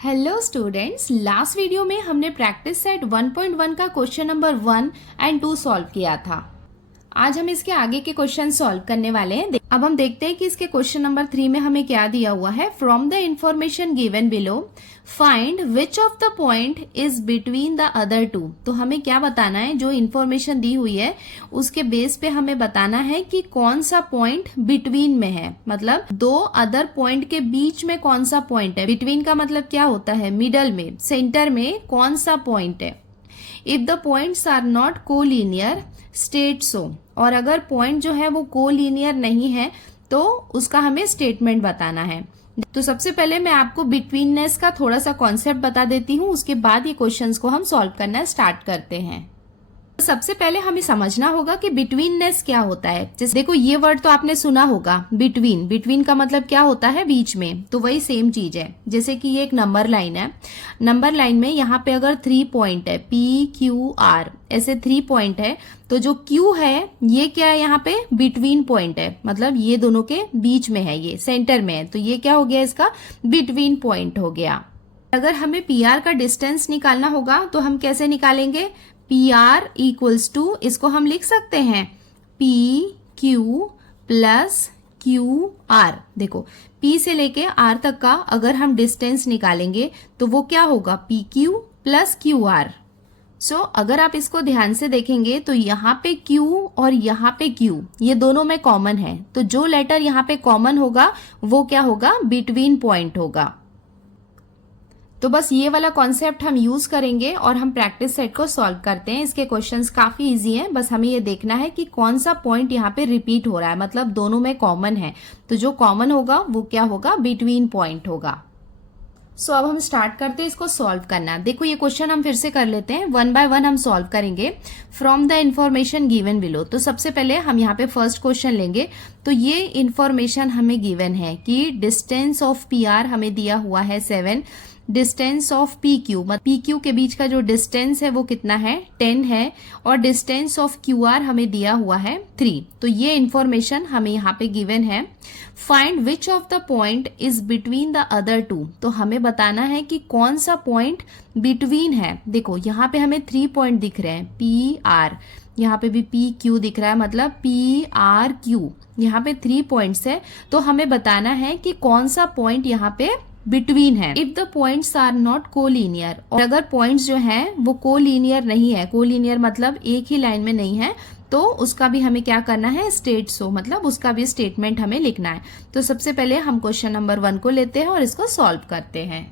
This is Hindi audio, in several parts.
हेलो स्टूडेंट्स, लास्ट वीडियो में हमने प्रैक्टिस सेट 1.1 का क्वेश्चन नंबर 1 एंड 2 सॉल्व किया था। आज हम इसके आगे के क्वेश्चन सॉल्व करने वाले हैं। अब हम देखते हैं कि इसके क्वेश्चन नंबर 3 में हमें क्या दिया हुआ है। From the information given below find which of the point is between the other two. तो हमें क्या बताना है, जो इंफॉर्मेशन दी हुई है उसके बेस पे हमें बताना है कि कौन सा पॉइंट बिटवीन में है, मतलब दो अदर पॉइंट के बीच में कौन सा पॉइंट है। बिटवीन का मतलब क्या होता है, मिडल में, सेंटर में कौन सा पॉइंट है। If the points are not collinear state so, और अगर पॉइंट जो है वो कोलिनियर नहीं है तो उसका हमें स्टेटमेंट बताना है। तो सबसे पहले मैं आपको बिटवीननेस का थोड़ा सा कॉन्सेप्ट बता देती हूँ, उसके बाद ये क्वेश्चंस को हम सॉल्व करना स्टार्ट करते हैं। सबसे पहले हमें समझना होगा कि बिटवीननेस क्या होता है। जैसे देखो, ये वर्ड तो आपने सुना होगा, बिटवीन। बिटवीन का मतलब क्या होता है, बीच में। तो वही सेम चीज है। जैसे कि ये एक नंबर लाइन है, नंबर लाइन में यहाँ पे अगर 3 पॉइंट है, PQR, ऐसे 3 पॉइंट है, तो जो Q है ये क्या है, यहाँ पे बिटवीन पॉइंट है, मतलब ये दोनों के बीच में है, ये सेंटर में है। तो ये क्या हो गया, इसका बिटवीन पॉइंट हो गया। अगर हमें PR का डिस्टेंस निकालना होगा तो हम कैसे निकालेंगे, PR इक्वल्स टू, इसको हम लिख सकते हैं PQ प्लस QR। देखो, P से लेके R तक का अगर हम डिस्टेंस निकालेंगे तो वो क्या होगा, PQ प्लस QR। अगर आप इसको ध्यान से देखेंगे तो यहाँ पे Q और यहाँ पे Q, ये दोनों में कॉमन है। तो जो लेटर यहाँ पे कॉमन होगा वो क्या होगा, बिटवीन पॉइंट होगा। तो बस ये वाला कॉन्सेप्ट हम यूज करेंगे और हम प्रैक्टिस सेट को सॉल्व करते हैं। इसके क्वेश्चंस काफी इजी हैं, बस हमें ये देखना है कि कौन सा पॉइंट यहाँ पे रिपीट हो रहा है, मतलब दोनों में कॉमन है। तो जो कॉमन होगा वो क्या होगा, बिटवीन पॉइंट होगा। अब हम स्टार्ट करते हैं इसको सॉल्व करना। देखो, ये क्वेश्चन हम फिर से कर लेते हैं, 1 बाय 1 हम सॉल्व करेंगे from the information given below. तो सबसे पहले हम यहाँ पे फर्स्ट क्वेश्चन लेंगे। तो ये इंफॉर्मेशन हमें गिवन है कि डिस्टेंस ऑफ PR हमें दिया हुआ है 7, डिस्टेंस ऑफ PQ, मतलब PQ के बीच का जो डिस्टेंस है वो कितना है, 10 है, और डिस्टेंस ऑफ QR हमें दिया हुआ है 3। तो ये इंफॉर्मेशन हमें यहाँ पे गिवन है। Find which of the point is between the other two. तो हमें बताना है कि कौन सा पॉइंट बिटवीन है। देखो, यहाँ पे हमें 3 पॉइंट दिख रहे हैं, PR, यहाँ पे भी PQ दिख रहा है, मतलब PRQ, यहाँ पे 3 पॉइंट्स है। तो हमें बताना है कि कौन सा पॉइंट यहाँ पे बिटवीन है। If the points are not collinear, और अगर पॉइंट्स जो हैं वो कोलिनियर नहीं है, कोलिनियर मतलब एक ही लाइन में नहीं है, तो उसका भी हमें क्या करना है, स्टेट सो, मतलब उसका भी स्टेटमेंट हमें लिखना है। तो सबसे पहले हम क्वेश्चन नंबर 1 को लेते हैं और इसको सॉल्व करते हैं।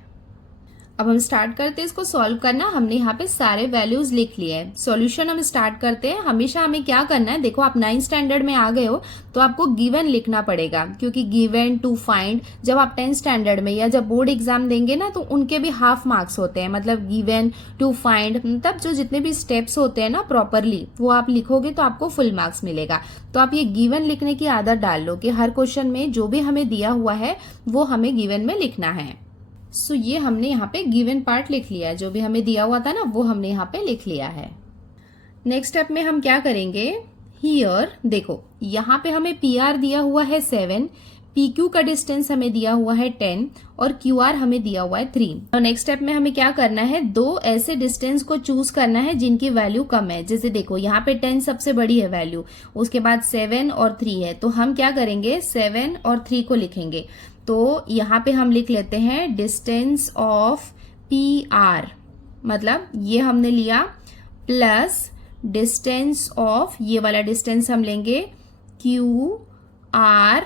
अब हम स्टार्ट करते हैं इसको सॉल्व करना। हमने यहाँ पे सारे वैल्यूज लिख लिए हैं। सॉल्यूशन हम स्टार्ट करते हैं। हमेशा हमें क्या करना है, देखो आप 9th स्टैंडर्ड में आ गए हो तो आपको गिवन लिखना पड़ेगा, क्योंकि गिवन टू फाइंड जब आप 10th स्टैंडर्ड में या जब बोर्ड एग्जाम देंगे ना तो उनके भी हाफ मार्क्स होते हैं। मतलब गिवन टू फाइंड, मतलब जो जितने भी स्टेप्स होते हैं ना प्रॉपरली वो आप लिखोगे तो आपको फुल मार्क्स मिलेगा। तो आप ये गिवन लिखने की आदत डाल लो कि हर क्वेश्चन में जो भी हमें दिया हुआ है वो हमें गिवन में लिखना है। ये हमने यहाँ पे गिवन पार्ट लिख लिया है, जो भी हमें दिया हुआ था ना वो हमने यहाँ पे लिख लिया है। नेक्स्ट स्टेप में हम क्या करेंगे, हियर देखो, यहाँ पे हमें PR दिया हुआ है 7, PQ का डिस्टेंस हमें दिया हुआ है 10 और QR हमें दिया हुआ है 3। और नेक्स्ट स्टेप में हमें क्या करना है, दो ऐसे डिस्टेंस को चूज करना है जिनकी वैल्यू कम है। जैसे देखो, यहाँ पे 10 सबसे बड़ी है वैल्यू, उसके बाद 7 और 3 है। तो हम क्या करेंगे, 7 और 3 को लिखेंगे। तो यहाँ पे हम लिख लेते हैं डिस्टेंस ऑफ PR, मतलब ये हमने लिया, प्लस डिस्टेंस ऑफ, ये वाला डिस्टेंस हम लेंगे QR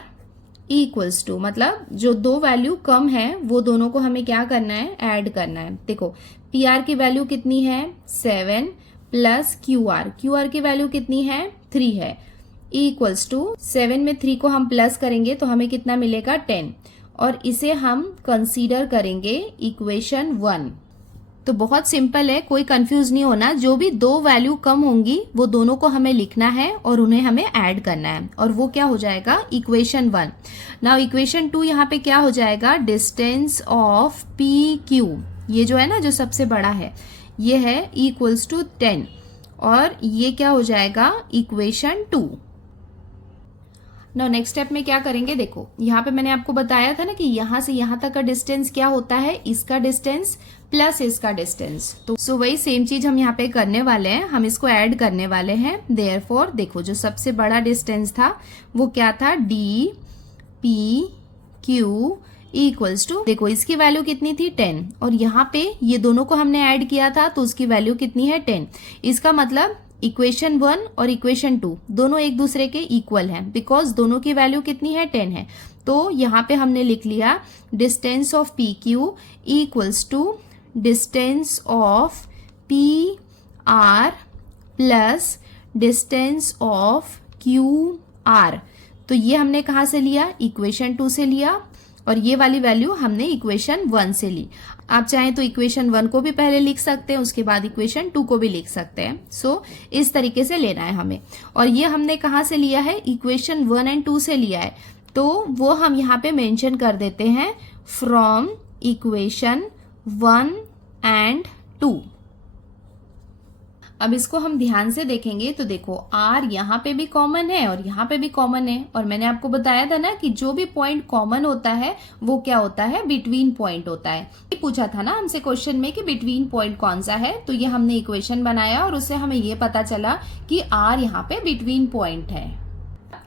इक्वल्स टू, मतलब जो दो वैल्यू कम है वो दोनों को हमें क्या करना है, ऐड करना है। देखो, PR की वैल्यू कितनी है, 7 प्लस QR की वैल्यू कितनी है, 3 है, इक्वल्स टू 7 में 3 को हम प्लस करेंगे तो हमें कितना मिलेगा, 10, और इसे हम कंसीडर करेंगे इक्वेशन 1। तो बहुत सिंपल है, कोई कंफ्यूज नहीं होना। जो भी दो वैल्यू कम होंगी वो दोनों को हमें लिखना है और उन्हें हमें ऐड करना है, और वो क्या हो जाएगा, इक्वेशन 1। नाउ इक्वेशन 2 यहाँ पे क्या हो जाएगा, डिस्टेंस ऑफ PQ, ये जो है ना जो सबसे बड़ा है ये है, इक्वल्स टू 10, और ये क्या हो जाएगा, इक्वेशन 2। नाउ नेक्स्ट स्टेप में क्या करेंगे, देखो यहाँ पे मैंने आपको बताया था ना कि यहाँ से यहाँ तक का डिस्टेंस क्या होता है, इसका डिस्टेंस प्लस इसका डिस्टेंस। तो सो वही सेम चीज हम यहाँ पे करने वाले हैं, हम इसको ऐड करने वाले हैं। देयरफॉर देखो जो सबसे बड़ा डिस्टेंस था वो क्या था, D P Q equals to, देखो इसकी वैल्यू कितनी थी 10, और यहाँ पे ये दोनों को हमने ऐड किया था तो उसकी वैल्यू कितनी है 10। इसका मतलब इक्वेशन 1 और इक्वेशन 2 दोनों एक दूसरे के इक्वल हैं, बिकॉज दोनों की वैल्यू कितनी है 10 है। तो यहाँ पे हमने लिख लिया distance of P Q equals to distance of P R plus distance of Q R. तो ये हमने कहाँ से लिया, इक्वेशन 2 से लिया, और ये वाली वैल्यू हमने इक्वेशन 1 से ली। आप चाहें तो इक्वेशन 1 को भी पहले लिख सकते हैं, उसके बाद इक्वेशन 2 को भी लिख सकते हैं। सो इस तरीके से लेना है हमें। और ये हमने कहाँ से लिया है, इक्वेशन 1 एंड 2 से लिया है, तो वो हम यहाँ पे मेंशन कर देते हैं फ्रॉम इक्वेशन 1 एंड 2। अब इसको हम ध्यान से देखेंगे तो देखो r यहाँ पे भी कॉमन है और यहाँ पे भी कॉमन है, और मैंने आपको बताया था ना कि जो भी पॉइंट कॉमन होता है वो क्या होता है, बिटवीन पॉइंट होता है। पूछा था ना हमसे क्वेश्चन में कि बिटवीन पॉइंट कौन सा है, तो ये हमने इक्वेशन बनाया और उससे हमें ये पता चला कि r यहाँ पे बिटवीन पॉइंट है,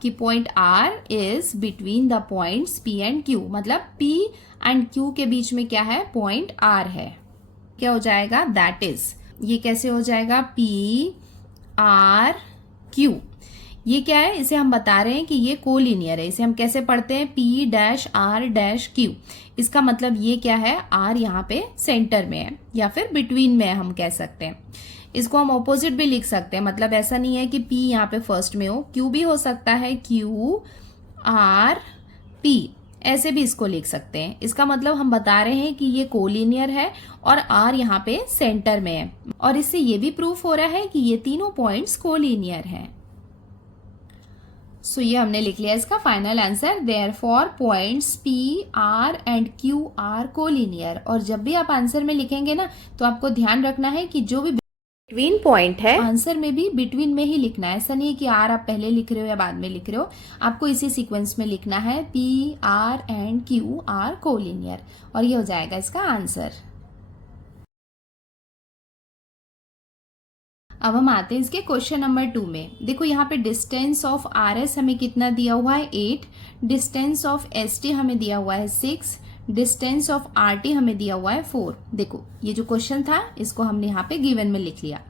कि point r is between the points p and q, मतलब p एंड q के बीच में क्या है, पॉइंट r है। क्या हो जाएगा, दैट इज, ये कैसे हो जाएगा, P R Q। ये क्या है, इसे हम बता रहे हैं कि ये कोलिनियर है। इसे हम कैसे पढ़ते हैं, P dash R dash Q। इसका मतलब ये क्या है, R यहाँ पे सेंटर में है या फिर बिटवीन में है, हम कह सकते हैं। इसको हम ऑपोजिट भी लिख सकते हैं, मतलब ऐसा नहीं है कि P यहाँ पे फर्स्ट में हो, Q भी हो सकता है, Q R P, ऐसे भी इसको लिख सकते हैं। इसका मतलब हम बता रहे हैं कि ये कोलिनियर है और R यहाँ पे सेंटर में है, और इससे ये भी प्रूफ हो रहा है कि ये तीनों पॉइंट्स कोलिनियर हैं। सो ये हमने लिख लिया इसका final answer. Therefore points P, R and Q are collinear. और जब भी आप आंसर में लिखेंगे ना तो आपको ध्यान रखना है कि जो भी बिटवीन पॉइंट है, आंसर में भी बिटवीन में ही लिखना है। ऐसा नहीं है कि आर आप पहले लिख रहे हो या बाद में लिख रहे हो, आपको इसी सीक्वेंस में लिखना है, P, R and Q are collinear, और ये हो जाएगा इसका आंसर। अब हम आते हैं इसके क्वेश्चन नंबर 2 में। देखो यहाँ पे डिस्टेंस ऑफ RS हमें कितना दिया हुआ है, 8, डिस्टेंस ऑफ ST हमें दिया हुआ है 6, डिस्टेंस ऑफ RT हमें दिया हुआ है 4। देखो ये जो क्वेश्चन था इसको हमने यहाँ पे गिवन में लिख लिया।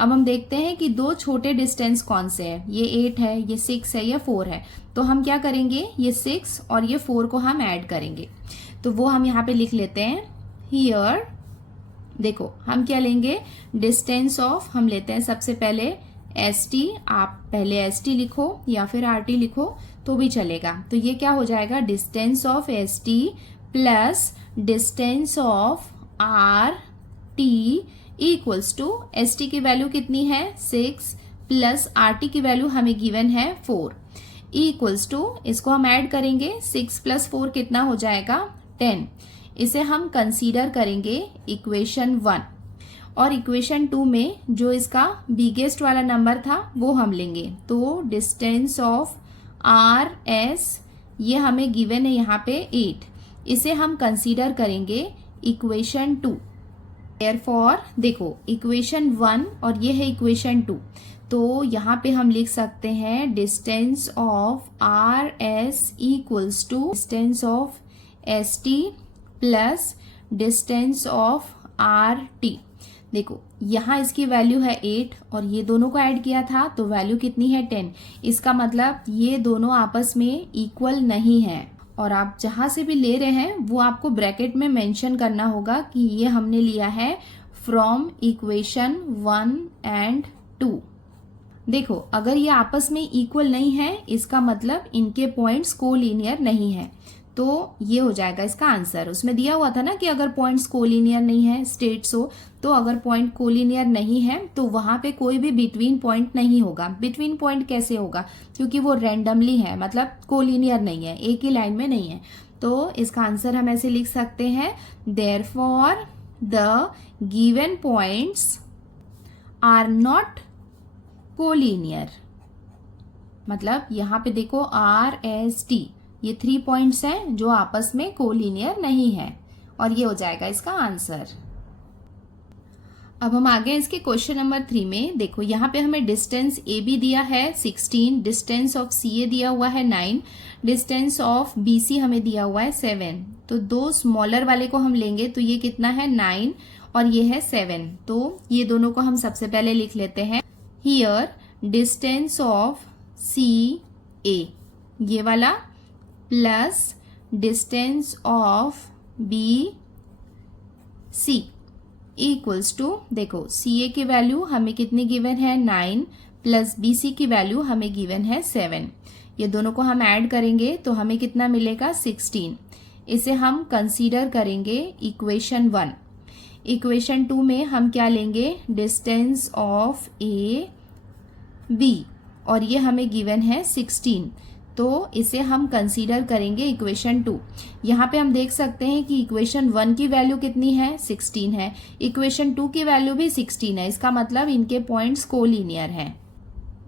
अब हम देखते हैं कि दो छोटे डिस्टेंस कौन से हैं, ये 8 है, ये 6 है, या 4 है। तो हम क्या करेंगे, ये 6 और ये 4 को हम ऐड करेंगे, तो वो हम यहाँ पे लिख लेते हैं हियर। देखो हम क्या लेंगे, डिस्टेंस ऑफ, हम लेते हैं सबसे पहले ST, आप पहले ST लिखो या फिर RT लिखो तो भी चलेगा। तो ये क्या हो जाएगा, distance of ST plus distance of RT equals to, ST की वैल्यू कितनी है 6 प्लस RT की वैल्यू हमें गिवन है 4 इक्वल्स टू, इसको हम ऐड करेंगे, 6 प्लस 4 कितना हो जाएगा 10। इसे हम कंसीडर करेंगे इक्वेशन 1, और इक्वेशन 2 में जो इसका बिगेस्ट वाला नंबर था वो हम लेंगे। तो डिस्टेंस ऑफ RS ये हमें गिवन है यहाँ पे 8, इसे हम कंसीडर करेंगे इक्वेशन 2। देयरफॉर देखो इक्वेशन 1 और ये है इक्वेशन 2, तो यहाँ पे हम लिख सकते हैं distance of RS equals to distance of ST plus distance of RT। देखो यहाँ इसकी वैल्यू है 8 और ये दोनों को ऐड किया था तो वैल्यू कितनी है 10। इसका मतलब ये दोनों आपस में इक्वल नहीं है, और आप जहां से भी ले रहे हैं वो आपको ब्रैकेट में मेंशन करना होगा कि ये हमने लिया है फ्रॉम इक्वेशन 1 एंड 2। देखो अगर ये आपस में इक्वल नहीं है इसका मतलब इनके पॉइंट्स कोलिनियर नहीं है, तो ये हो जाएगा इसका आंसर। उसमें दिया हुआ था ना कि अगर पॉइंट्स कोलिनियर नहीं है, स्टेट्स हो, तो अगर पॉइंट कोलिनियर नहीं है तो वहां पे कोई भी बिटवीन पॉइंट नहीं होगा। बिटवीन पॉइंट कैसे होगा, क्योंकि वो रैंडमली है, मतलब कोलिनियर नहीं है, एक ही लाइन में नहीं है। तो इसका आंसर हम ऐसे लिख सकते हैं, therefore the given points are not collinear. मतलब यहाँ पे देखो आर एस टी, ये 3 पॉइंट्स हैं जो आपस में कोलिनियर नहीं है, और ये हो जाएगा इसका आंसर। अब हम आगे इसके क्वेश्चन नंबर 3 में। देखो यहाँ पे हमें डिस्टेंस ए बी दिया है 16, डिस्टेंस ऑफ सी ए दिया हुआ है 9, डिस्टेंस ऑफ बी सी हमें दिया हुआ है 7। तो दो स्मॉलर वाले को हम लेंगे तो ये कितना है 9 और ये है 7। तो ये दोनों को हम सबसे पहले लिख लेते हैं। Here distance of C A ये वाला plus distance of B C equals to, देखो सी ए की वैल्यू हमें कितनी गिवन है 9 प्लस बी सी की वैल्यू हमें गिवन है 7। ये दोनों को हम ऐड करेंगे तो हमें कितना मिलेगा 16। इसे हम कंसीडर करेंगे इक्वेशन 1। इक्वेशन 2 में हम क्या लेंगे, डिस्टेंस ऑफ ए बी, और ये हमें गिवन है 16, तो इसे हम कंसीडर करेंगे इक्वेशन 2। यहाँ पे हम देख सकते हैं कि इक्वेशन 1 की वैल्यू कितनी है 16 है, इक्वेशन 2 की वैल्यू भी 16 है, इसका मतलब इनके पॉइंट्स कोलिनियर हैं।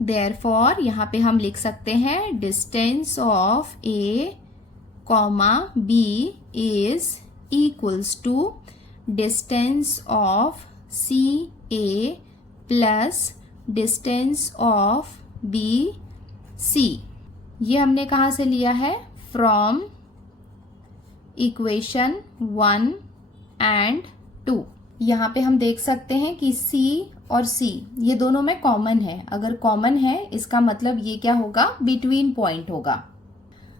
देयरफॉर यहाँ पे हम लिख सकते हैं distance of A comma B is equals to distance of C A plus distance of B C. ये हमने कहाँ से लिया है, फ्रॉम इक्वेशन 1 एंड 2। यहाँ पे हम देख सकते हैं कि C और C ये दोनों में कॉमन है। अगर कॉमन है इसका मतलब ये क्या होगा, बिटवीन पॉइंट होगा।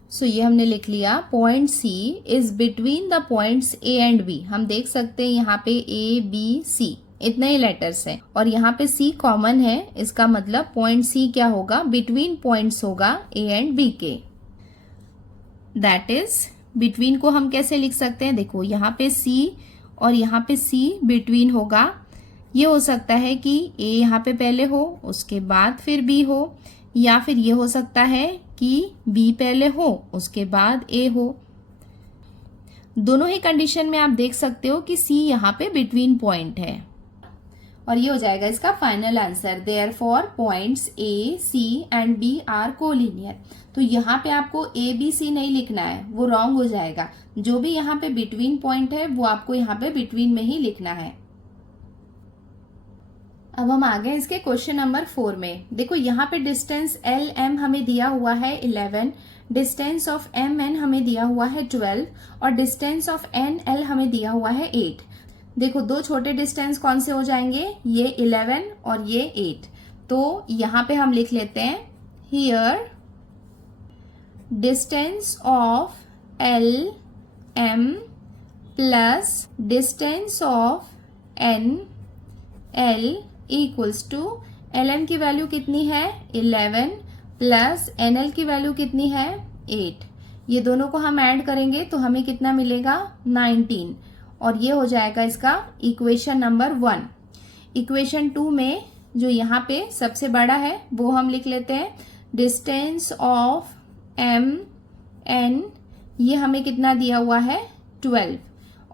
सो ये हमने लिख लिया, point C is between the points A and B। हम देख सकते हैं यहाँ पे A B C इतने ही लेटर्स हैं, और यहाँ पे C कॉमन है, इसका मतलब पॉइंट C क्या होगा, बिटवीन पॉइंट्स होगा A एंड B के। दैट इज बिटवीन को हम कैसे लिख सकते हैं, देखो यहाँ पे C और यहाँ पे C बिटवीन होगा। ये हो सकता है कि A यहाँ पे पहले हो उसके बाद फिर B हो, या फिर ये हो सकता है कि B पहले हो उसके बाद A हो। दोनों ही कंडीशन में आप देख सकते हो कि C यहाँ पे बिटवीन पॉइंट है, और ये हो जाएगा इसका final answer. Therefore points A C and B are collinear. तो यहाँ पे आपको ए बी सी नहीं लिखना है, वो रॉन्ग हो जाएगा। जो भी यहाँ पे बिटवीन पॉइंट है वो आपको यहाँ पे बिटवीन में ही लिखना है। अब हम आ गए इसके क्वेश्चन नंबर 4 में। देखो यहाँ पे डिस्टेंस एल एम हमें दिया हुआ है 11, डिस्टेंस ऑफ एम एन हमें दिया हुआ है 12, और डिस्टेंस ऑफ एन एल हमें दिया हुआ है 8। देखो दो छोटे डिस्टेंस कौन से हो जाएंगे, ये 11 और ये 8। तो यहाँ पे हम लिख लेते हैं, here distance of L M plus distance of N L equals to, L M की वैल्यू कितनी है 11 प्लस एन एल की वैल्यू कितनी है 8। ये दोनों को हम ऐड करेंगे तो हमें कितना मिलेगा 19, और ये हो जाएगा इसका इक्वेशन नंबर 1। इक्वेशन 2 में जो यहाँ पे सबसे बड़ा है वो हम लिख लेते हैं, डिस्टेंस ऑफ एम एन, ये हमें कितना दिया हुआ है 12,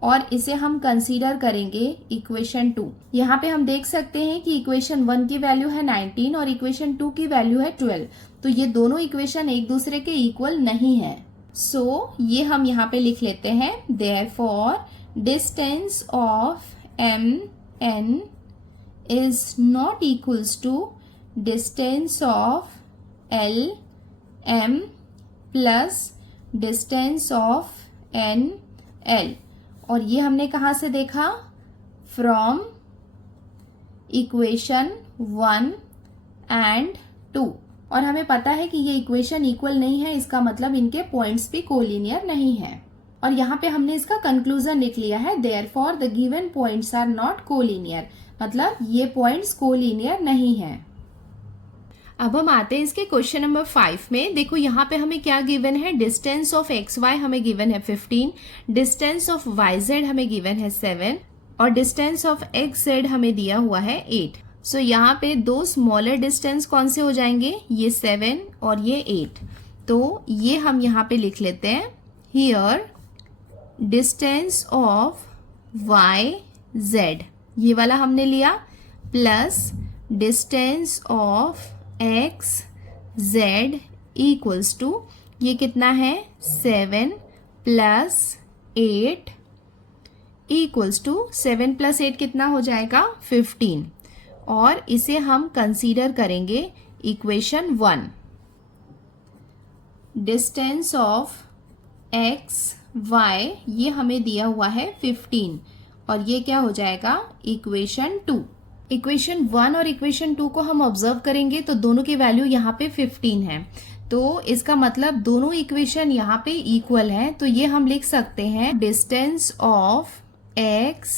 और इसे हम कंसीडर करेंगे इक्वेशन 2। यहाँ पे हम देख सकते हैं कि इक्वेशन 1 की वैल्यू है 19 और इक्वेशन 2 की वैल्यू है 12, तो ये दोनों इक्वेशन एक दूसरे के इक्वल नहीं है। सो ये हम यहाँ पे लिख लेते हैं, therefore distance of M N is not equals to distance of L M plus distance of N L. और ये हमने कहाँ से देखा, फ्रॉम इक्वेशन 1 एंड 2। और हमें पता है कि ये इक्वेशन इक्वल नहीं है, इसका मतलब इनके पॉइंट्स भी कोलिनियर नहीं है। और यहाँ पे हमने इसका कंक्लूजन लिख लिया है, therefore the given points are not collinear, मतलब ये पॉइंट्स कोलिनियर नहीं है। अब हम आते हैं इसके क्वेश्चन नंबर 5 में। देखो यहाँ पे हमें क्या गिवन है, डिस्टेंस ऑफ एक्स वाई हमें गिवन है 15, डिस्टेंस ऑफ वाई जेड हमें गिवन है 7, और डिस्टेंस ऑफ एक्स जेड हमें दिया हुआ है 8। सो यहाँ पे दो स्मॉलर डिस्टेंस कौन से हो जाएंगे, ये 7 और ये 8। तो ये हम यहाँ पे लिख लेते हैं, here distance of Y Z ये वाला हमने लिया, plus distance of X z equals to, ये कितना है 7 प्लस 8 इक्वल्स टू 7 प्लस 8 कितना हो जाएगा 15, और इसे हम कंसीडर करेंगे equation 1। Distance of x y ये हमें दिया हुआ है 15, और ये क्या हो जाएगा इक्वेशन 2। इक्वेशन 1 और इक्वेशन 2 को हम ऑब्जर्व करेंगे तो दोनों की वैल्यू यहाँ पे 15 है, तो इसका मतलब दोनों इक्वेशन यहाँ पे इक्वल है। तो ये हम लिख सकते हैं distance of x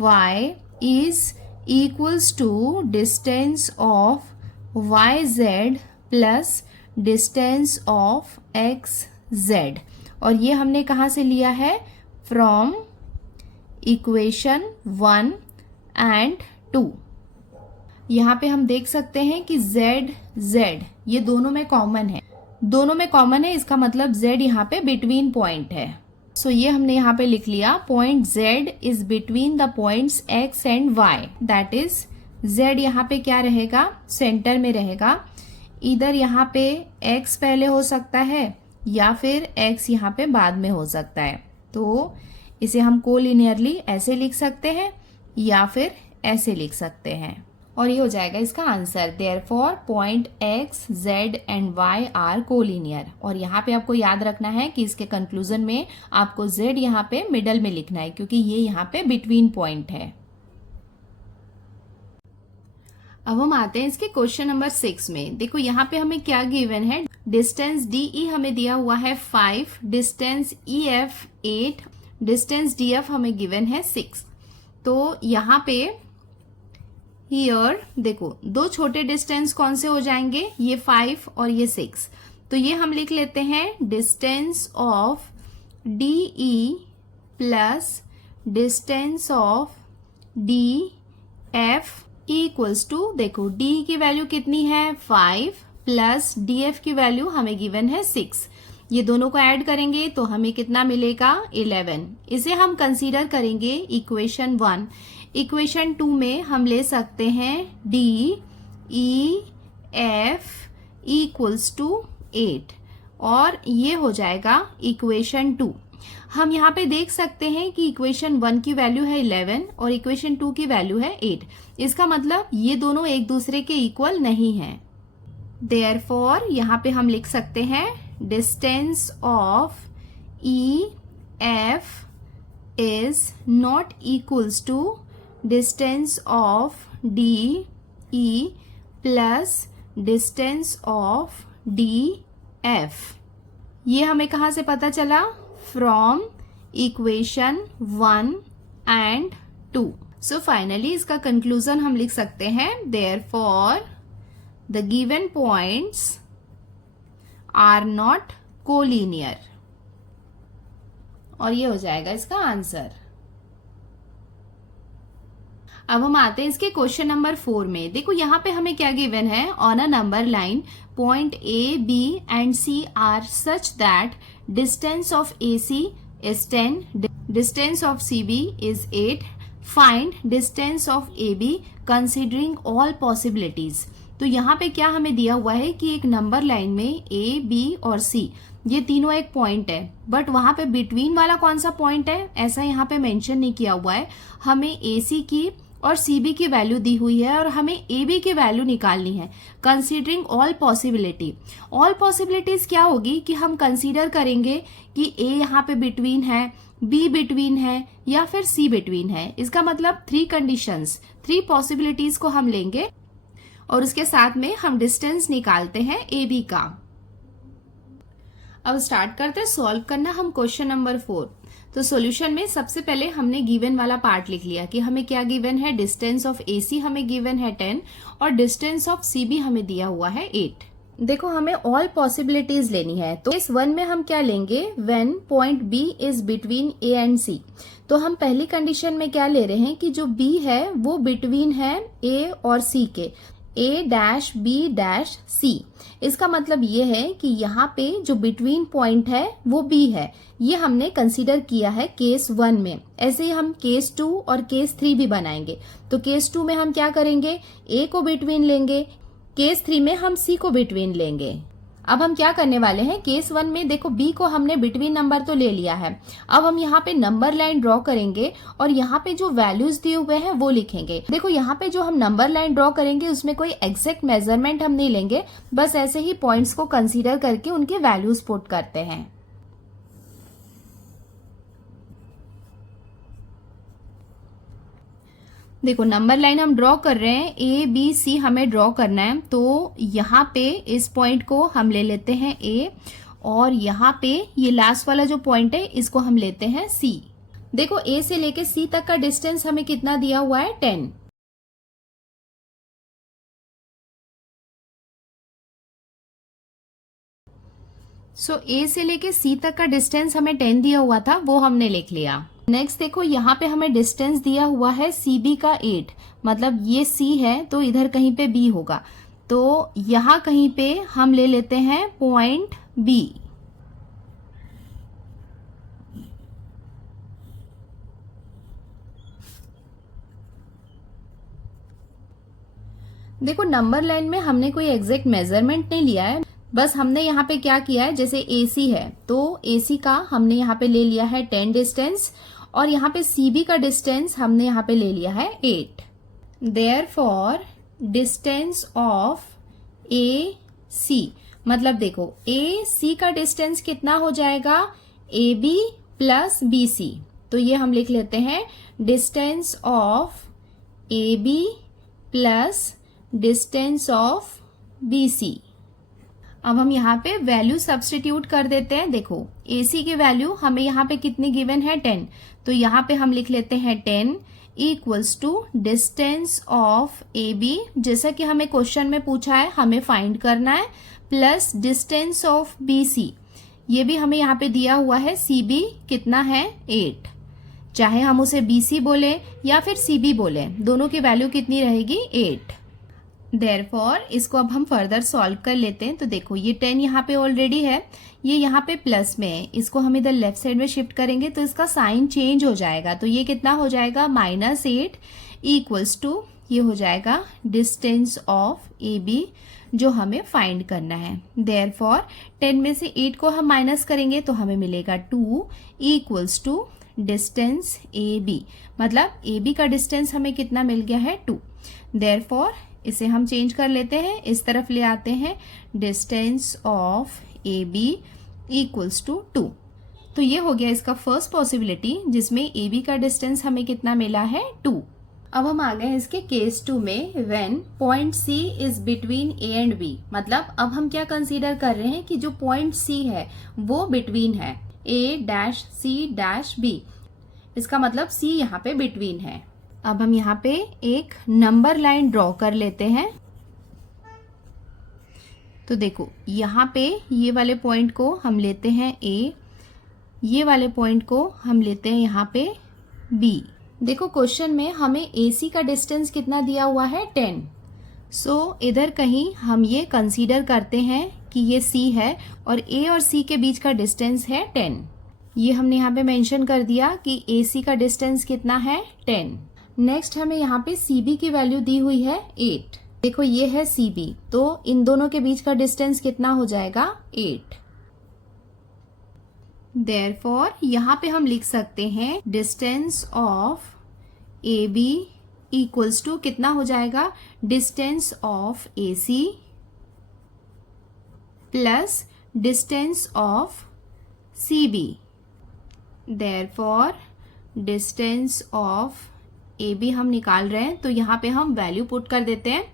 y is equals to distance of y z plus distance of x z, और ये हमने कहाँ से लिया है फ्रॉम इक्वेशन 1 एंड 2। यहाँ पे हम देख सकते हैं कि z z ये दोनों में कॉमन है, दोनों में कॉमन है, इसका मतलब z यहाँ पे बिटवीन पॉइंट है। सो ये हमने यहाँ पे लिख लिया point z is between the points x and y, that is z यहाँ पे क्या रहेगा सेंटर में रहेगा। इधर यहाँ पे x पहले हो सकता है या फिर x यहाँ पे बाद में हो सकता है, तो इसे हम कोलिनियरली ऐसे लिख सकते हैं या फिर ऐसे लिख सकते हैं, और ये हो जाएगा इसका answer. Therefore point x, z and y are collinear. और यहाँ पे आपको याद रखना है कि इसके कंक्लूजन में आपको z यहाँ पे मिडल में लिखना है, क्योंकि ये यहाँ पे बिटवीन पॉइंट है। अब हम आते हैं इसके क्वेश्चन नंबर 6 में। देखो यहाँ पे हमें क्या गिवन है, डिस्टेंस DE हमें दिया हुआ है 5, डिस्टेंस EF 8, डिस्टेंस DF हमें गिवन है 6। तो यहाँ पे हियर देखो दो छोटे डिस्टेंस कौन से हो जाएंगे, ये 5 और ये 6। तो ये हम लिख लेते हैं distance of DE plus distance of DF equals to, देखो D की वैल्यू कितनी है 5 प्लस DF की वैल्यू हमें गिवन है 6। ये दोनों को ऐड करेंगे तो हमें कितना मिलेगा 11। इसे हम कंसीडर करेंगे इक्वेशन 1। इक्वेशन 2 में हम ले सकते हैं DEF इक्वल्स टू 8, और ये हो जाएगा इक्वेशन 2। हम यहाँ पे देख सकते हैं कि इक्वेशन 1 की वैल्यू है 11 और इक्वेशन 2 की वैल्यू है 8। इसका मतलब ये दोनों एक दूसरे के इक्वल नहीं हैं। देयरफॉर यहाँ पे हम लिख सकते हैं distance of EF is not equals to distance of DE plus distance of DF। ये हमें कहाँ से पता चला, from equation 1 and 2। So finally इसका कंक्लूजन हम लिख सकते हैं therefore the given points are not collinear, और ये हो जाएगा इसका आंसर। अब हम आते हैं इसके क्वेश्चन नंबर 4 में। देखो यहाँ पे हमें क्या गिवन है, on a number line point A, B and C are such that distance of AC is 10, distance of CB is 8, find distance of AB considering all possibilities. तो यहाँ पे क्या हमें दिया हुआ है कि एक नंबर लाइन में A, B और C ये तीनों एक पॉइंट है, बट वहां पे बिटवीन वाला कौन सा पॉइंट है ऐसा यहाँ पे मेंशन नहीं किया हुआ है। हमें AC की और CB की वैल्यू दी हुई है और हमें AB की वैल्यू निकालनी है considering all possibility. All possibilities क्या होगी कि हम कंसीडर करेंगे कि A यहाँ पे बिटवीन है, B बिटवीन है या फिर C बिटवीन है। इसका मतलब 3 कंडीशंस, 3 पॉसिबिलिटीज को हम लेंगे और उसके साथ में हम डिस्टेंस निकालते हैं AB का। अब स्टार्ट करते हैं सॉल्व करना हम क्वेश्चन नंबर 4। तो सॉल्यूशन में सबसे पहले हमने गिवन वाला पार्ट लिख लिया कि हमें क्या गिवन है, डिस्टेंस ऑफ AC हमें गिवन है 10 और डिस्टेंस ऑफ CB हमें दिया हुआ है 8। देखो हमें ऑल पॉसिबिलिटीज लेनी है, तो इस 1 में हम क्या लेंगे, when point B is between A and C। तो हम पहली कंडीशन में क्या ले रहे हैं कि जो B है वो बिटवीन है A और C के, A-B-C। इसका मतलब ये है कि यहाँ पे जो बिटवीन पॉइंट है वो B है। ये हमने कंसीडर किया है केस 1 में। ऐसे ही हम केस 2 और केस 3 भी बनाएंगे। तो केस 2 में हम क्या करेंगे, A को बिटवीन लेंगे, केस 3 में हम सी को बिटवीन लेंगे। अब हम क्या करने वाले हैं, केस 1 में देखो बी को हमने बिटवीन नंबर तो ले लिया है। अब हम यहाँ पे नंबर लाइन ड्रॉ करेंगे और यहाँ पे जो वैल्यूज दिए हुए हैं वो लिखेंगे। देखो यहाँ पे जो हम नंबर लाइन ड्रॉ करेंगे उसमें कोई एग्जैक्ट मेजरमेंट हम नहीं लेंगे, बस ऐसे ही पॉइंट्स को कंसीडर करके उनके वैल्यूज पुट करते हैं। देखो नंबर लाइन हम ड्रॉ कर रहे हैं, ए बी सी हमें ड्रॉ करना है। तो यहाँ पे इस पॉइंट को हम ले लेते हैं ए, और यहाँ पे ये लास्ट वाला जो पॉइंट है इसको हम लेते हैं सी। देखो ए से लेके सी तक का डिस्टेंस हमें कितना दिया हुआ है, 10। सो ए से लेके सी तक का डिस्टेंस हमें 10 दिया हुआ था, वो हमने लिख लिया। नेक्स्ट देखो यहाँ पे हमें डिस्टेंस दिया हुआ है सी बी का 8, मतलब ये सी है तो इधर कहीं पे बी होगा, तो यहाँ कहीं पे हम ले लेते हैं पॉइंट बी। देखो नंबर लाइन में हमने कोई एग्जैक्ट मेजरमेंट नहीं लिया है, बस हमने यहाँ पे क्या किया है, जैसे AC है तो AC का हमने यहाँ पे ले लिया है 10 डिस्टेंस, और यहाँ पे CB का डिस्टेंस हमने यहाँ पे ले लिया है 8। देयरफॉर डिस्टेंस ऑफ AC, मतलब देखो AC का डिस्टेंस कितना हो जाएगा, AB प्लस BC। तो ये हम लिख लेते हैं distance of AB plus distance of BC। अब हम यहाँ पे वैल्यू सब्स्टिट्यूट कर देते हैं। देखो AC की वैल्यू हमें यहाँ पे कितनी गिवन है, 10, तो यहाँ पे हम लिख लेते हैं 10 equals to distance of AB, जैसा कि हमें क्वेश्चन में पूछा है हमें फाइंड करना है, प्लस डिस्टेंस ऑफ BC, ये भी हमें यहाँ पे दिया हुआ है, CB कितना है 8, चाहे हम उसे BC बोले या फिर CB बोले, दोनों की वैल्यू कितनी रहेगी 8। देयरफॉर इसको अब हम फर्दर सॉल्व कर लेते हैं। तो देखो ये 10 यहाँ पे ऑलरेडी है, ये यहाँ पे प्लस में है, इसको हम इधर लेफ्ट साइड में शिफ्ट करेंगे तो इसका साइन चेंज हो जाएगा, तो ये कितना हो जाएगा -8 इक्वल्स टू ये हो जाएगा डिस्टेंस ऑफ AB जो हमें फाइंड करना है। देयरफॉर 10 में से 8 को हम माइनस करेंगे तो हमें मिलेगा 2 इक्वल्स टू डिस्टेंस AB, मतलब AB का डिस्टेंस हमें कितना मिल गया है 2। देयरफॉर इसे हम चेंज कर लेते हैं, इस तरफ ले आते हैं, distance of AB equals to 2। तो ये हो गया इसका फर्स्ट पॉसिबिलिटी जिसमें AB का डिस्टेंस हमें कितना मिला है 2। अब हम आ गए हैं इसके केस 2 में, when point C is between A and B, मतलब अब हम क्या कंसीडर कर रहे हैं कि जो पॉइंट C है वो बिटवीन है A-C-B, इसका मतलब C यहाँ पे बिटवीन है। अब हम यहाँ पे एक नंबर लाइन ड्रॉ कर लेते हैं। तो देखो यहाँ पे ये वाले पॉइंट को हम लेते हैं A, ये वाले पॉइंट को हम लेते हैं यहाँ पे B। देखो क्वेश्चन में हमें AC का डिस्टेंस कितना दिया हुआ है 10, सो इधर कहीं हम ये कंसीडर करते हैं कि ये C है और A और C के बीच का डिस्टेंस है 10। ये हमने यहाँ पे मेंशन कर दिया कि AC का डिस्टेंस कितना है 10। नेक्स्ट हमें यहाँ पे CB की वैल्यू दी हुई है 8। देखो ये है CB, तो इन दोनों के बीच का डिस्टेंस कितना हो जाएगा 8। देयरफॉर यहाँ पे हम लिख सकते हैं distance of AB equals to कितना हो जाएगा, distance of AC plus distance of CB। Therefore distance of AB हम निकाल रहे हैं तो यहाँ पे हम वैल्यू पुट कर देते हैं।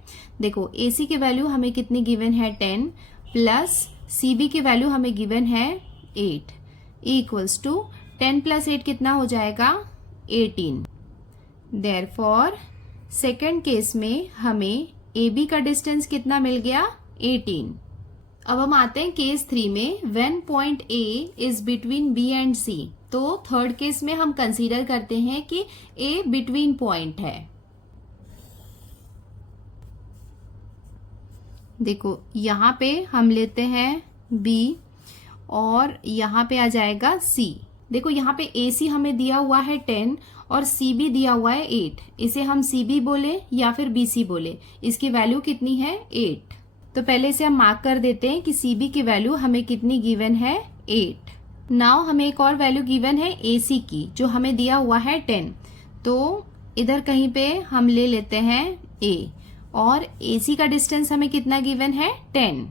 देखो AC की वैल्यू हमें कितनी गिवन है 10 प्लस CB की वैल्यू हमें गिवन है 8 इक्वल्स टू 10 प्लस 8 कितना हो जाएगा 18। देयरफॉर सेकेंड केस में हमें AB का डिस्टेंस कितना मिल गया 18। अब हम आते हैं केस 3 में, when point A is between B and C। तो थर्ड केस में हम कंसीडर करते हैं कि A बिटवीन पॉइंट है। देखो यहाँ पे हम लेते हैं B और यहाँ पे आ जाएगा C। देखो यहाँ पे AC हमें दिया हुआ है 10 और सी बी दिया हुआ है 8, इसे हम सी बी बोले या फिर बी सी बोले, इसकी वैल्यू कितनी है 8। तो पहले इसे हम मार्क कर देते हैं कि सी बी की वैल्यू हमें कितनी गिवन है 8। नाउ हमें एक और वैल्यू गिवन है ए सी की, जो हमें दिया हुआ है 10। तो इधर कहीं पे हम ले लेते हैं ए, और ए सी का डिस्टेंस हमें कितना गिवन है 10।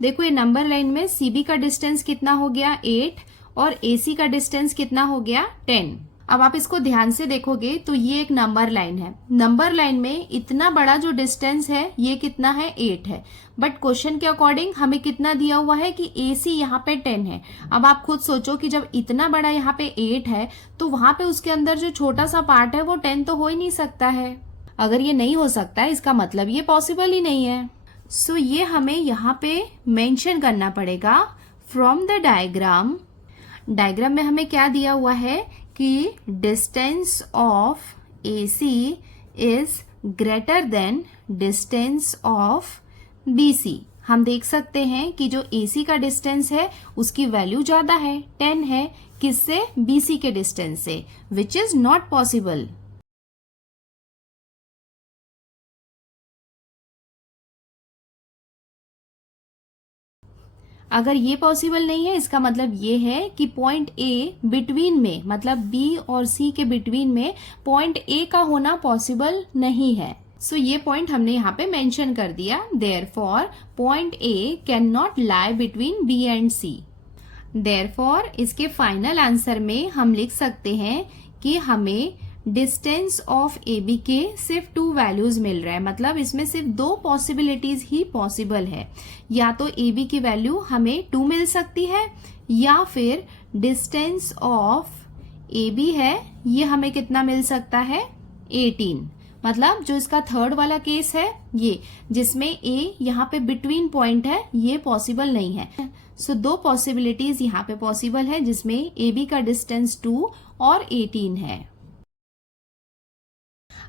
देखो ये नंबर लाइन में सी बी का डिस्टेंस कितना हो गया 8 और ए सी का डिस्टेंस कितना हो गया 10। अब आप इसको ध्यान से देखोगे तो ये एक नंबर लाइन है। नंबर लाइन में इतना बड़ा जो डिस्टेंस है ये कितना है 8 है, बट क्वेश्चन के अकॉर्डिंग हमें कितना दिया हुआ है कि ए सी यहाँ पे 10 है। अब आप खुद सोचो कि जब इतना बड़ा यहाँ पे 8 है तो वहां पे उसके अंदर जो छोटा सा पार्ट है वो 10 तो हो ही नहीं सकता है। अगर ये नहीं हो सकता है इसका मतलब ये पॉसिबल ही नहीं है। सो ये हमें यहाँ पे मेंशन करना पड़ेगा फ्रॉम द डायग्राम। डायग्राम में हमें क्या दिया हुआ है कि distance of A C is greater than distance of B C. हम देख सकते हैं कि जो ए सी का डिस्टेंस है उसकी वैल्यू ज्यादा है, 10 है, किससे, बी सी के डिस्टेंस से, विच इज नॉट पॉसिबल। अगर ये पॉसिबल नहीं है इसका मतलब ये है कि पॉइंट ए बिटवीन में, मतलब बी और सी के बिटवीन में पॉइंट ए का होना पॉसिबल नहीं है। सो ये पॉइंट हमने यहाँ पे मेंशन कर दिया। Therefore point A can not lie between B and C. Therefore इसके फाइनल आंसर में हम लिख सकते हैं कि हमें डिस्टेंस ऑफ ए बी के सिर्फ 2 वैल्यूज मिल रहा है, मतलब इसमें सिर्फ 2 पॉसिबिलिटीज ही पॉसिबल है। या तो ए बी की वैल्यू हमें 2 मिल सकती है, या फिर डिस्टेंस ऑफ ए बी है ये हमें कितना मिल सकता है 18। मतलब जो इसका थर्ड वाला केस है ये, जिसमें ए यहाँ पे बिटवीन पॉइंट है, ये पॉसिबल नहीं है। सो 2 पॉसिबिलिटीज यहाँ पे पॉसिबल है जिसमें ए बी का डिस्टेंस 2 और 18 है।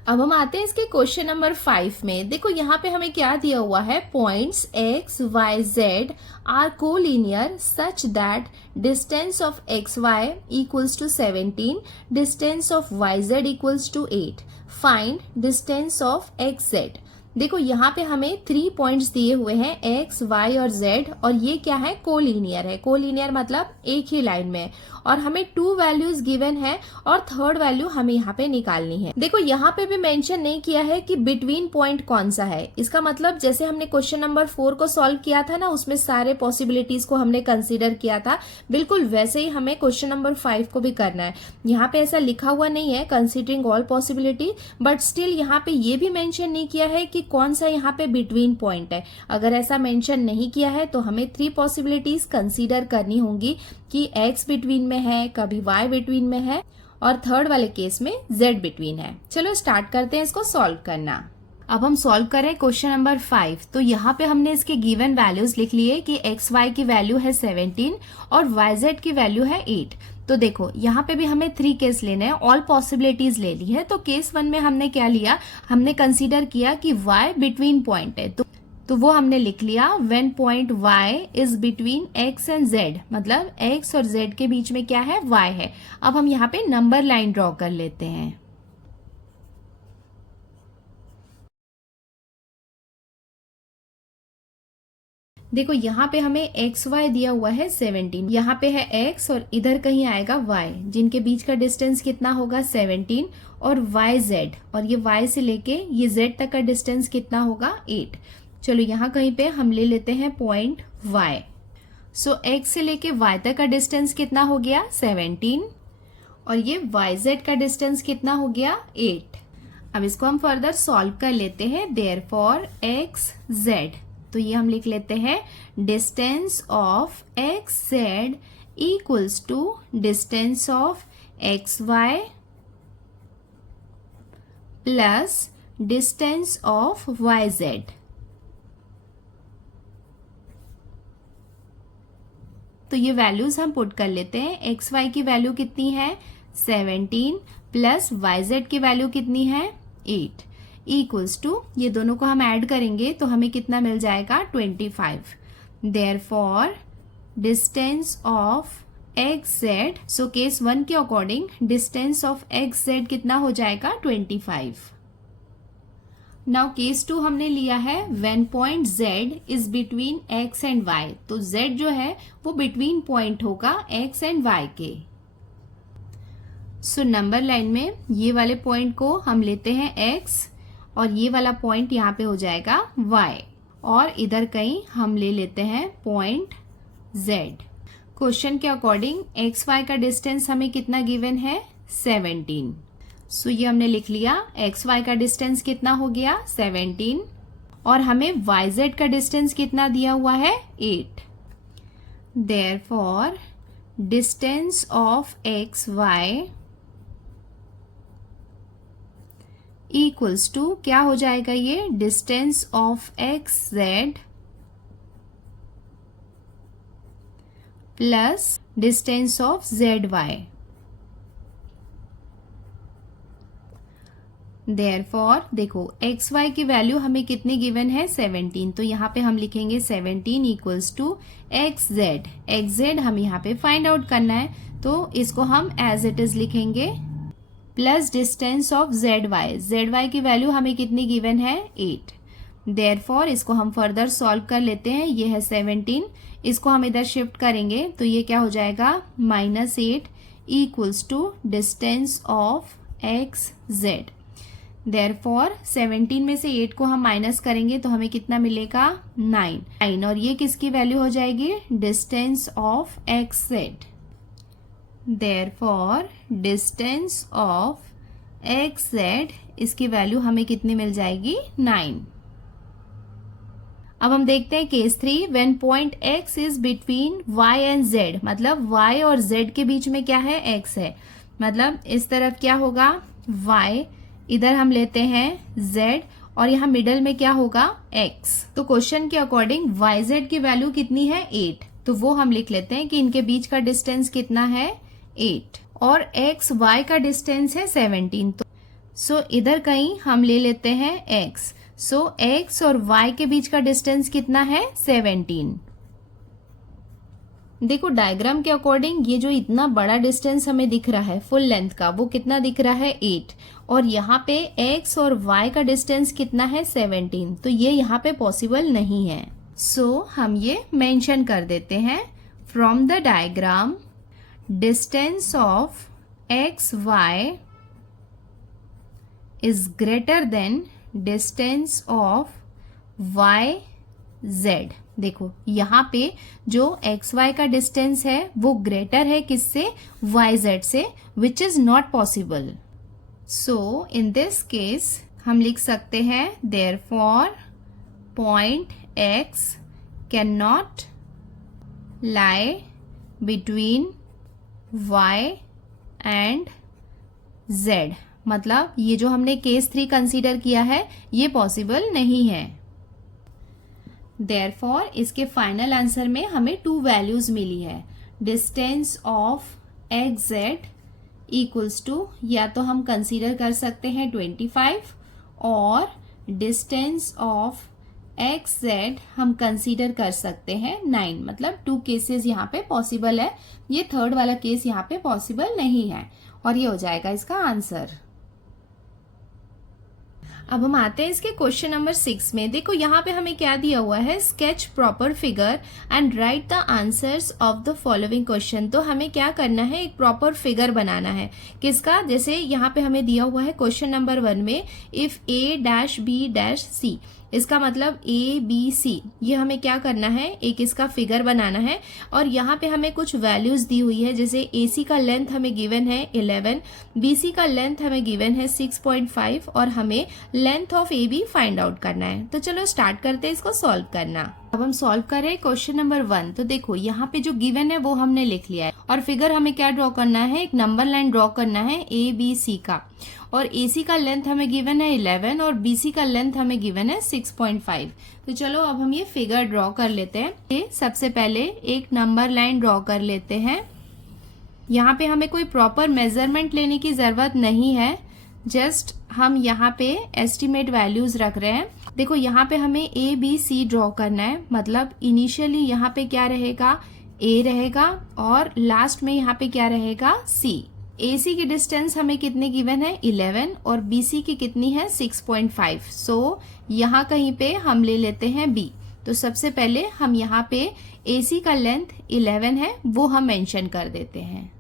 अब हम आते हैं इसके क्वेश्चन नंबर 5 में। देखो यहाँ पे हमें क्या दिया हुआ है, points x, y, z are collinear such that distance of X Y equals to 17, distance of Y Z equals to 8, find distance of X Z. देखो यहाँ पे हमें 3 पॉइंट्स दिए हुए हैं x, y और z, और ये क्या है, कोलिनियर है। कोलिनियर मतलब एक ही लाइन में, और हमें 2 वैल्यूज गिवन है और थर्ड वैल्यू हमें यहाँ पे निकालनी है। देखो यहाँ पे भी मेंशन नहीं किया है कि बिटवीन पॉइंट कौन सा है। इसका मतलब जैसे हमने क्वेश्चन नंबर 4 को सॉल्व किया था ना, उसमें सारे पॉसिबिलिटीज को हमने कंसिडर किया था, बिल्कुल वैसे ही हमें क्वेश्चन नंबर 5 को भी करना है। यहाँ पे ऐसा लिखा हुआ नहीं है considering all possibility, but still यहाँ पे ये भी मेंशन नहीं किया है कि कौन सा यहाँ पे बिटवीन पॉइंट है। अगर ऐसा मेंशन नहीं किया है तो हमें 3 पॉसिबिलिटीज कंसीडर करनी होंगी कि x बिटवीन में है, कभी y बिटवीन में है, और थर्ड वाले केस में z बिटवीन है। चलो स्टार्ट करते हैं इसको सॉल्व करना। अब हम सॉल्व करें क्वेश्चन नंबर 5। तो यहाँ पे हमने इसके गिवन वैल्यूज लिख लिए कि एक्स वाई की वैल्यू है 17 और वाई जेड की वैल्यू है 8। तो देखो यहाँ पे भी हमें 3 केस लेने हैं, ऑल पॉसिबिलिटीज ले ली है। तो केस 1 में हमने क्या लिया, हमने कंसीडर किया कि y बिटवीन पॉइंट है, तो वो हमने लिख लिया when point y is between x and z, मतलब x और z के बीच में क्या है, y है। अब हम यहाँ पे नंबर लाइन ड्रॉ कर लेते हैं। देखो यहाँ पे हमें एक्स वाई दिया हुआ है 17, यहाँ पे है x और इधर कहीं आएगा y, जिनके बीच का डिस्टेंस कितना होगा 17, और y z, और ये y से लेके ये z तक का डिस्टेंस कितना होगा 8। चलो यहाँ कहीं पे हम ले लेते हैं पॉइंट y। सो x से लेके y तक का डिस्टेंस कितना हो गया 17, और ये yz का डिस्टेंस कितना हो गया 8। अब इसको हम फर्दर सॉल्व कर लेते हैं। देयरफॉर x z, तो ये हम लिख लेते हैं distance of X Z equals to distance of X Y plus distance of Y Z. तो ये वैल्यूज हम पुट कर लेते हैं। एक्स वाई की वैल्यू कितनी है 17 प्लस वाई जेड की वैल्यू कितनी है 8, इक्वल्स टू, ये दोनों को हम ऐड करेंगे तो हमें कितना मिल जाएगा 25। Therefore distance of X Z. So case 1 के according distance of X Z कितना हो जाएगा 25। नाउ केस 2 हमने लिया है when point z is between x and y। तो z जो है वो बिटवीन पॉइंट होगा x एंड y के। सो नंबर लाइन में ये वाले पॉइंट को हम लेते हैं x और ये वाला पॉइंट यहाँ पे हो जाएगा y और इधर कहीं हम ले लेते हैं पॉइंट z। क्वेश्चन के अकॉर्डिंग एक्स वाई का डिस्टेंस हमें कितना गिवन है 17। सो ये हमने लिख लिया एक्स वाई का डिस्टेंस कितना हो गया 17 और हमें वाई जेड का डिस्टेंस कितना दिया हुआ है 8। Therefore distance of X Y equals to क्या हो जाएगा, ये distance of X Z plus distance of Z Y. Therefore देखो एक्स वाई की वैल्यू हमें कितनी गिवन है 17। तो यहाँ पे हम लिखेंगे 17 equals to X Z. X Z हम यहाँ पे फाइंड आउट करना है तो इसको हम एज इट इज लिखेंगे plus distance of Z Y. Z Y की वैल्यू हमें कितनी गिवन है 8। देयरफॉर इसको हम फर्दर सॉल्व कर लेते हैं। ये है 17, इसको हम इधर शिफ्ट करेंगे तो ये क्या हो जाएगा -8 equals to distance of X Z. Therefore 17 में से 8 को हम माइनस करेंगे तो हमें कितना मिलेगा 9 और ये किसकी वैल्यू हो जाएगी distance of X Z. Therefore distance of X Z इसकी वैल्यू हमें कितनी मिल जाएगी 9। अब हम देखते हैं case 3 when point x is between y and z। मतलब y और z के बीच में क्या है x है, मतलब इस तरफ क्या होगा y, इधर हम लेते हैं z और यहाँ मिडल में क्या होगा x। तो क्वेश्चन के अकॉर्डिंग yz की वैल्यू कितनी है 8। तो वो हम लिख लेते हैं कि इनके बीच का डिस्टेंस कितना है 8 और x y का डिस्टेंस है 17। तो सो इधर कहीं हम ले लेते हैं x। सो x और y के बीच का डिस्टेंस कितना है 17। देखो डायग्राम के अकॉर्डिंग ये जो इतना बड़ा डिस्टेंस हमें दिख रहा है फुल लेंथ का वो कितना दिख रहा है 8 और यहाँ पे x और y का डिस्टेंस कितना है 17। तो ये यहाँ पे पॉसिबल नहीं है। सो हम ये मेंशन कर देते हैं from the diagram distance of X Y is greater than distance of Y Z. देखो यहाँ पे जो एक्स वाई का डिस्टेंस है वो ग्रेटर है किससे वाई जेड से, which is not possible. So in this case हम लिख सकते हैं therefore point x can not lie between y and z। मतलब ये जो हमने केस 3 कंसीडर किया है ये पॉसिबल नहीं है। देयरफॉर इसके फाइनल आंसर में हमें 2 वैल्यूज मिली है। Distance of X Z equals to या तो हम कंसीडर कर सकते हैं 25 और डिस्टेंस ऑफ एक्स जेड हम कंसीडर कर सकते हैं 9। मतलब 2 केसेस यहाँ पे पॉसिबल है, ये थर्ड वाला केस यहाँ पे पॉसिबल नहीं है और ये हो जाएगा इसका आंसर। अब हम आते हैं इसके क्वेश्चन नंबर 6 में। देखो यहाँ पे हमें क्या दिया हुआ है, sketch proper figure and right the answers of the following question. तो हमें क्या करना है, एक प्रॉपर फिगर बनाना है किसका, जैसे यहाँ पे हमें दिया हुआ है क्वेश्चन नंबर 1 में इफ a-b-c, इसका मतलब ए बी सी, ये हमें क्या करना है, एक इसका फिगर बनाना है और यहाँ पे हमें कुछ वैल्यूज दी हुई है। जैसे ए सी का लेंथ हमें गिवन है 11, बी सी का लेंथ हमें गिवन है 6.5 और हमें length of A B find out करना है। तो चलो स्टार्ट करते हैं इसको सॉल्व करना। अब हम सॉल्व कर रहे हैं क्वेश्चन नंबर 1। तो देखो यहाँ पे जो गिवन है वो हमने लिख लिया है और फिगर हमें क्या ड्रॉ करना है, एक नंबर लाइन ड्रॉ करना है ए बी सी का और AC का लेंथ हमें गिवन है 11 और BC का लेंथ हमें गिवन है 6.5। तो चलो अब हम ये फिगर ड्रॉ कर लेते हैं। सबसे पहले एक नंबर लाइन ड्रॉ कर लेते हैं। यहाँ पे हमें कोई प्रॉपर मेजरमेंट लेने की जरूरत नहीं है, जस्ट हम यहाँ पे एस्टिमेट वैल्यूज रख रहे हैं। देखो यहाँ पे हमें ABC ड्रॉ करना है, मतलब इनिशियली यहाँ पे क्या रहेगा ए रहेगा और लास्ट में यहाँ पे क्या रहेगा सी। AC की डिस्टेंस हमें कितने गिवन है 11 और BC की कितनी है 6.5। सो यहाँ कहीं पे हम ले लेते हैं B। तो सबसे पहले हम यहाँ पे AC का लेंथ 11 है वो हम मेंशन कर देते हैं।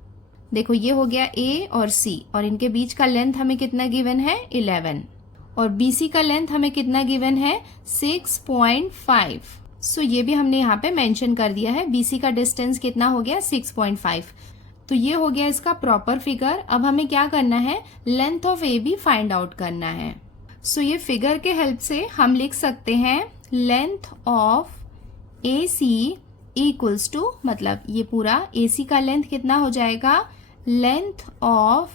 देखो ये हो गया A और C और इनके बीच का लेंथ हमें कितना गिवन है 11 और BC का लेंथ हमें कितना गिवन है 6.5। सो ये भी हमने यहाँ पे मेंशन कर दिया है। BC का डिस्टेंस कितना हो गया 6.5। तो ये हो गया इसका प्रॉपर फिगर। अब हमें क्या करना है length of AB find out करना है। सो ये फिगर के हेल्प से हम लिख सकते हैं length of AC equals to, मतलब ये पूरा AC का लेंथ कितना हो जाएगा लेंथ ऑफ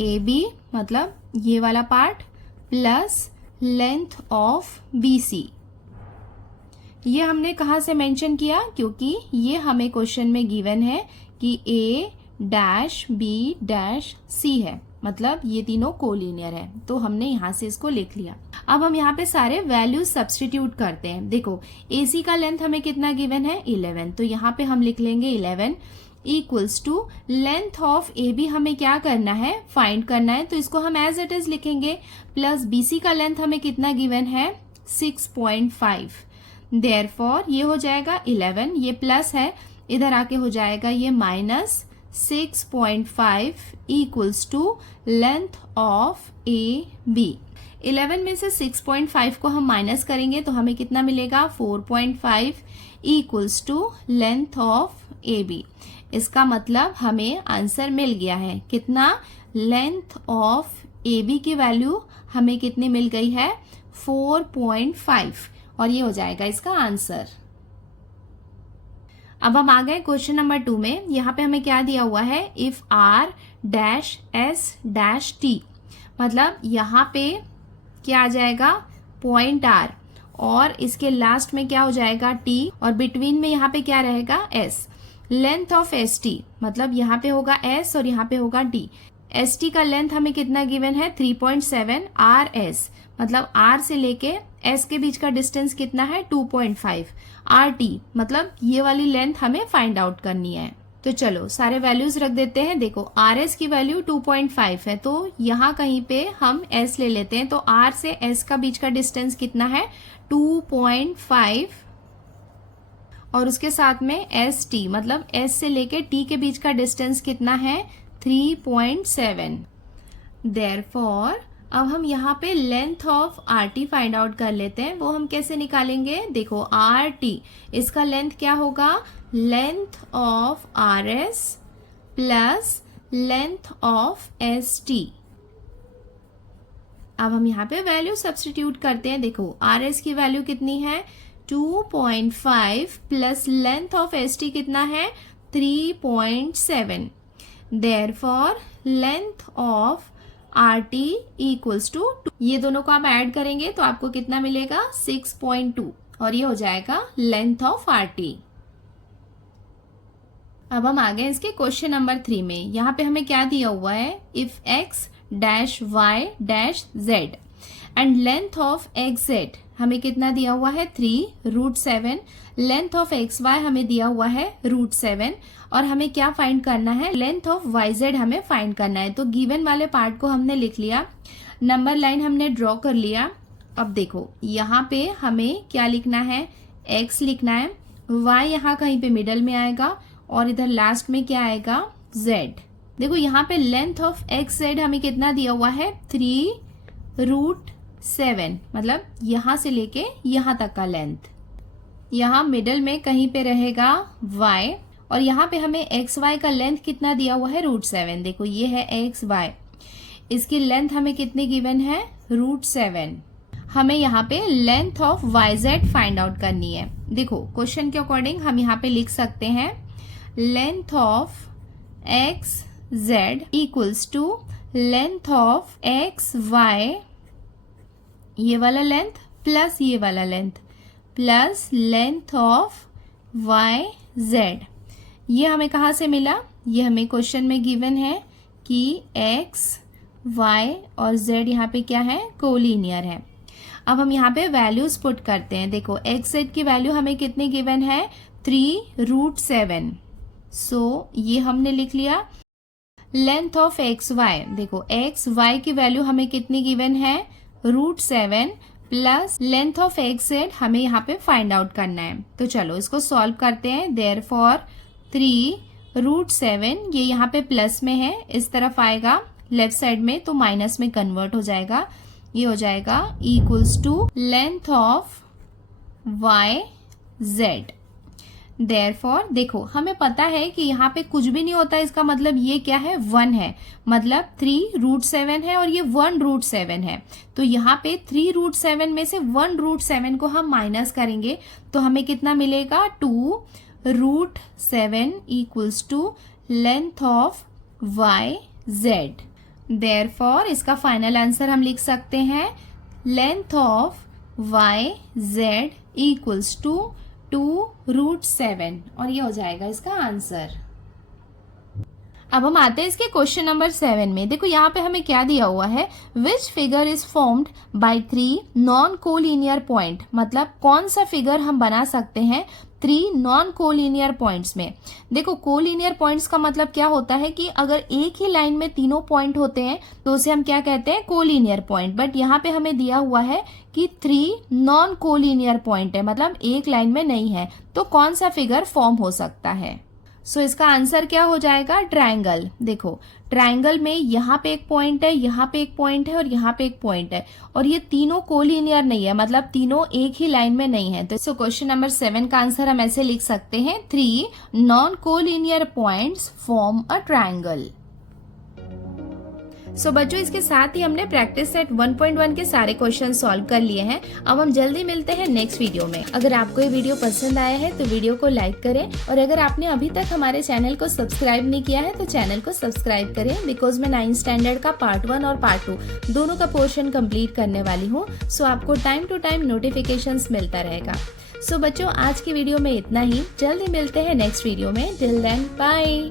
AB, मतलब ये वाला part plus length of BC। ये हमने कहाँ से मेंशन किया, क्योंकि ये हमें क्वेश्चन में गिवन है कि A dash B dash C है, मतलब ये तीनों कोलिनियर है, तो हमने यहाँ से इसको लिख लिया। अब हम यहाँ पे सारे वैल्यूज सब्स्टिट्यूट करते हैं। देखो AC का लेंथ हमें कितना गिवन है 11, तो यहाँ पे हम लिख लेंगे 11 equals to length of AB हमें क्या करना है फाइंड करना है, तो इसको हम एज इट इज लिखेंगे, प्लस BC का लेंथ हमें कितना गिवन है 6.5। देयरफॉर ये हो जाएगा 11, ये प्लस है इधर आके हो जाएगा ये minus 6.5 equals to length of AB। 11 में से 6.5 को हम माइनस करेंगे तो हमें कितना मिलेगा 4.5 equals to length of AB। इसका मतलब हमें आंसर मिल गया है कितना, लेंथ ऑफ AB की वैल्यू हमें कितनी मिल गई है 4.5 और ये हो जाएगा इसका आंसर। अब हम आ गए क्वेश्चन नंबर 2 में। यहाँ पे हमें क्या दिया हुआ है if R dash S dash T, मतलब यहाँ पे क्या आ जाएगा पॉइंट R और इसके लास्ट में क्या हो जाएगा T और बिटवीन में यहाँ पे क्या रहेगा S। लेंथ ऑफ ST, मतलब यहाँ पे होगा S और यहाँ पे होगा T। ST का लेंथ हमें कितना गिवन है 3.7 RS, मतलब R से लेके S के बीच का डिस्टेंस कितना है 2.5 RT, मतलब ये वाली लेंथ हमें फाइंड आउट करनी है। तो चलो सारे वैल्यूज रख देते हैं। देखो RS की वैल्यू 2.5 है तो यहाँ कहीं पे हम S ले लेते हैं, तो R से S का बीच का डिस्टेंस कितना है 2.5 और उसके साथ में ST, मतलब S से लेके T के बीच का डिस्टेंस कितना है 3.7। देयरफॉर अब हम यहाँ पे length of RT find out कर लेते हैं। वो हम कैसे निकालेंगे, देखो RT इसका लेंथ क्या होगा length of RS plus length of ST। अब हम यहाँ पे वैल्यू सब्स्टिट्यूट करते हैं। देखो RS की वैल्यू कितनी है 2.5 प्लस लेंथ ऑफ ST कितना है 3.7। Therefore length of RT equals to, ये दोनों को आप ऐड करेंगे तो आपको कितना मिलेगा 6.2 और ये हो जाएगा लेंथ ऑफ RT। अब हम आ गए इसके क्वेश्चन नंबर 3 में। यहाँ पे हमें क्या दिया हुआ है if x dash y dash z and length of xz हमें कितना दिया हुआ है 3√7, लेंथ ऑफ xy हमें दिया हुआ है √7 और हमें क्या फाइंड करना है लेंथ ऑफ yz हमें फाइंड करना है। तो गिवन वाले पार्ट को हमने लिख लिया, नंबर लाइन हमने ड्रॉ कर लिया। अब देखो यहाँ पे हमें क्या लिखना है x लिखना है, y यहाँ कहीं पे मिडल में आएगा और इधर लास्ट में क्या आएगा z। देखो यहाँ पे लेंथ ऑफ xz हमें कितना दिया हुआ है 3√7, मतलब यहाँ से लेके यहाँ तक का लेंथ। यहाँ मिडल में कहीं पे रहेगा y और यहाँ पे हमें xy का लेंथ कितना दिया हुआ है √7। देखो ये है xy, इसकी लेंथ हमें कितनी गिवन है √7। हमें यहाँ पे length of yz find out करनी है। देखो क्वेश्चन के अकॉर्डिंग हम यहाँ पे लिख सकते हैं length of xz equals to length of xy, ये वाला लेंथ प्लस ये वाला length plus length of yz। ये हमें कहाँ से मिला, ये हमें क्वेश्चन में गिवन है कि x, y और z यहाँ पे क्या है कोलिनियर है। अब हम यहाँ पे वैल्यूज पुट करते हैं। देखो xz की वैल्यू हमें कितनी गिवन है 3√7। सो ये हमने लिख लिया। लेंथ ऑफ एक्स वाई, देखो एक्स वाई की वैल्यू हमें कितनी गिवन है, √7 plus length of X Z हमें यहाँ पे फाइंड आउट करना है। तो चलो इसको सॉल्व करते हैं। देयरफॉर 3√7, ये यहाँ पे प्लस में है, इस तरफ आएगा लेफ्ट साइड में तो माइनस में कन्वर्ट हो जाएगा। ये हो जाएगा equals to length of Y Z. Therefore देखो हमें पता है कि यहाँ पे कुछ भी नहीं होता, इसका मतलब ये क्या है, 1 है, मतलब 3√7 है और ये 1√7 है। तो यहाँ पे 3√7 में से 1√7 को हम माइनस करेंगे तो हमें कितना मिलेगा, 2√7 equals to length of Y Z. Therefore इसका फाइनल आंसर हम लिख सकते हैं length of Y Z equals to 2√7 और ये हो जाएगा इसका आंसर। अब हम आते हैं इसके क्वेश्चन नंबर 7 में। देखो यहाँ पे हमें क्या दिया हुआ है, which figure is formed by 3 non collinear point, मतलब कौन सा फिगर हम बना सकते हैं 3 नॉन कोलिनियर पॉइंट्स में। देखो कोलिनियर पॉइंट्स का मतलब क्या होता है कि अगर एक ही लाइन में तीनों पॉइंट होते हैं तो उसे हम क्या कहते हैं, कोलिनियर पॉइंट। बट यहाँ पे हमें दिया हुआ है कि 3 नॉन कोलिनियर पॉइंट है, मतलब एक लाइन में नहीं है, तो कौन सा फिगर फॉर्म हो सकता है। सो इसका आंसर क्या हो जाएगा, ट्रायंगल। देखो ट्रायंगल में यहाँ पे एक पॉइंट है, यहाँ पे एक पॉइंट है और यहाँ पे एक पॉइंट है और ये तीनों कोलिनियर नहीं है, मतलब तीनों एक ही लाइन में नहीं है। तो सो क्वेश्चन नंबर 7 का आंसर हम ऐसे लिख सकते हैं, 3 non collinear points form a triangle. So बच्चों इसके साथ ही हमने प्रैक्टिस सेट 1.1 के सारे क्वेश्चन सॉल्व कर लिए हैं। अब हम जल्दी मिलते हैं नेक्स्ट वीडियो में। अगर आपको ये वीडियो पसंद आया है तो वीडियो को लाइक करें और अगर आपने अभी तक हमारे चैनल को सब्सक्राइब नहीं किया है तो चैनल को सब्सक्राइब करें, बिकॉज मैं 9th स्टैंडर्ड का पार्ट 1 और पार्ट 2 दोनों का पोर्शन कंप्लीट करने वाली हूँ। सो आपको टाइम टू टाइम नोटिफिकेशंस मिलता रहेगा। सो बच्चों आज की वीडियो में इतना ही, जल्दी मिलते हैं नेक्स्ट वीडियो में। Till then bye.